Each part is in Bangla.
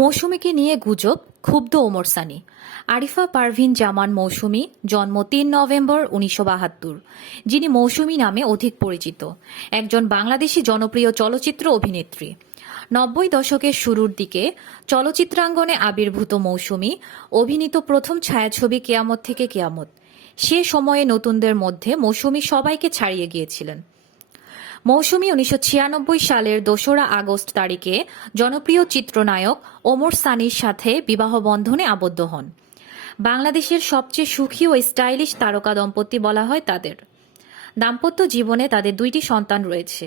মৌসুমীকে নিয়ে গুজব, ক্ষুব্ধ ওমর সানি। আরিফা পারভিন জামান মৌসুমী, জন্ম ৩ নভেম্বর ১৯৭২, যিনি মৌসুমী নামে অধিক পরিচিত, একজন বাংলাদেশি জনপ্রিয় চলচ্চিত্র অভিনেত্রী। ৯০ দশকের শুরুর দিকে চলচ্চিত্রাঙ্গনে আবির্ভূত মৌসুমী অভিনীত প্রথম ছায়াছবি কেয়ামত থেকে কেয়ামত। সে সময়ে নতুনদের মধ্যে মৌসুমী সবাইকে ছাড়িয়ে গিয়েছিলেন। মৌসুমী ১৯৯৬ সালের ২রা আগস্ট তারিখে জনপ্রিয় চিত্রনায়ক ওমর সানির সাথে বিবাহ বন্ধনে আবদ্ধ হন। বাংলাদেশের সবচেয়ে সুখী ও স্টাইলিশ তারকা দম্পতি বলা হয় তাদের। দাম্পত্য জীবনে তাদের ২টি সন্তান রয়েছে।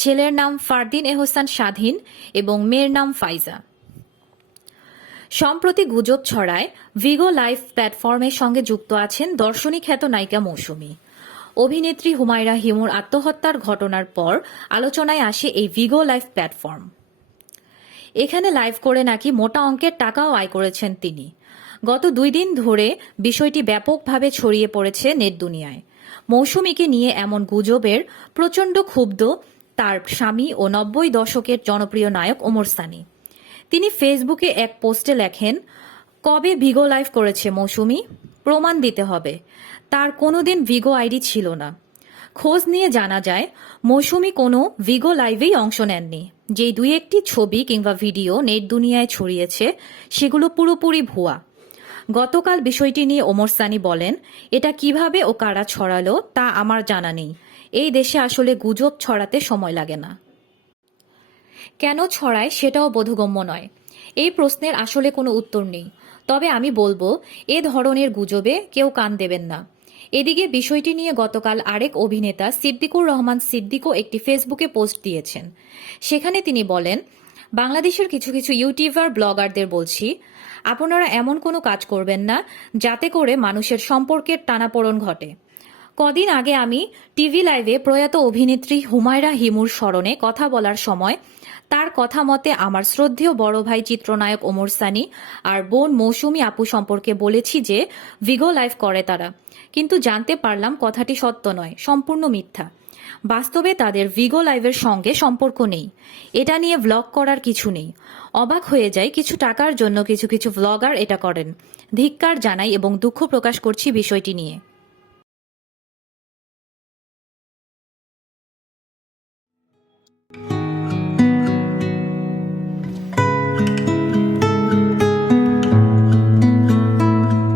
ছেলের নাম ফারদিন এহসান স্বাধীন এবং মেয়ের নাম ফাইজা। সম্প্রতি গুজব ছড়ায় ভিগো লাইভ প্ল্যাটফর্মের সঙ্গে যুক্ত আছেন দর্শনী খ্যাত নায়িকা মৌসুমী। অভিনেত্রী হুমায়রা হিমুর আত্মহত্যার ঘটনার পর আলোচনায় আসে এই ভিগো লাইভ প্ল্যাটফর্ম। এখানে লাইভ করে নাকি মোটা অঙ্কের টাকাও আয় করেছেন তিনি। গত ২ দিন ধরে বিষয়টি ব্যাপকভাবে ছড়িয়ে পড়েছে নেট দুনিয়ায়। মৌসুমীকে নিয়ে এমন গুজবের প্রচণ্ড ক্ষুব্ধ তার স্বামী ও ৯০ দশকের জনপ্রিয় নায়ক ওমর সানি। তিনি ফেসবুকে এক পোস্টে লেখেন, কবে ভিগো লাইভ করেছে মৌসুমী? প্রমাণ দিতে হবে। তার কোনোদিন ভিগো আইডি ছিল না। খোঁজ নিয়ে জানা যায় মৌসুমী কোনো ভিগো লাইভেই অংশ নেননি। যেই ২-১টি ছবি কিংবা ভিডিও নেট দুনিয়ায় ছড়িয়েছে সেগুলো পুরোপুরি ভুয়া। গতকাল বিষয়টি নিয়ে ওমর সানি বলেন, এটা কিভাবে ও কারা ছড়ালো তা আমার জানা নেই। এই দেশে আসলে গুজব ছড়াতে সময় লাগে না। কেন ছড়ায় সেটাও বোধগম্য নয়। এই প্রশ্নের আসলে কোনো উত্তর নেই। তবে আমি বলবো, এ ধরনের গুজবে কেউ কান দেবেন না। এদিকে বিষয়টি নিয়ে গতকাল আরেক অভিনেতা সিদ্দিকুর রহমান সিদ্দিকও একটি ফেসবুকে পোস্ট দিয়েছেন। সেখানে তিনি বলেন, বাংলাদেশের কিছু কিছু ইউটিউবার ব্লগারদের বলছি, আপনারা এমন কোনো কাজ করবেন না যাতে করে মানুষের সম্পর্কের টানাপোড়েন ঘটে। কদিন আগে আমি টিভি লাইভে প্রয়াত অভিনেত্রী হুমায়রা হিমুর স্মরণে কথা বলার সময় তার কথা মতে আমার শ্রদ্ধেয় বড় ভাই চিত্রনায়ক ওমর সানি আর বোন মৌসুমী আপু সম্পর্কে বলেছি যে ভিগো লাইভ করে তারা, কিন্তু জানতে পারলাম কথাটি সত্য নয়, সম্পূর্ণ মিথ্যা। বাস্তবে তাদের ভিগো লাইভের সঙ্গে সম্পর্ক নেই। এটা নিয়ে ভ্লগ করার কিছু নেই। অবাক হয়ে যায় কিছু টাকার জন্য কিছু কিছু ভ্লগার এটা করেন। ধিক্কার জানাই এবং দুঃখ প্রকাশ করছি বিষয়টি নিয়ে।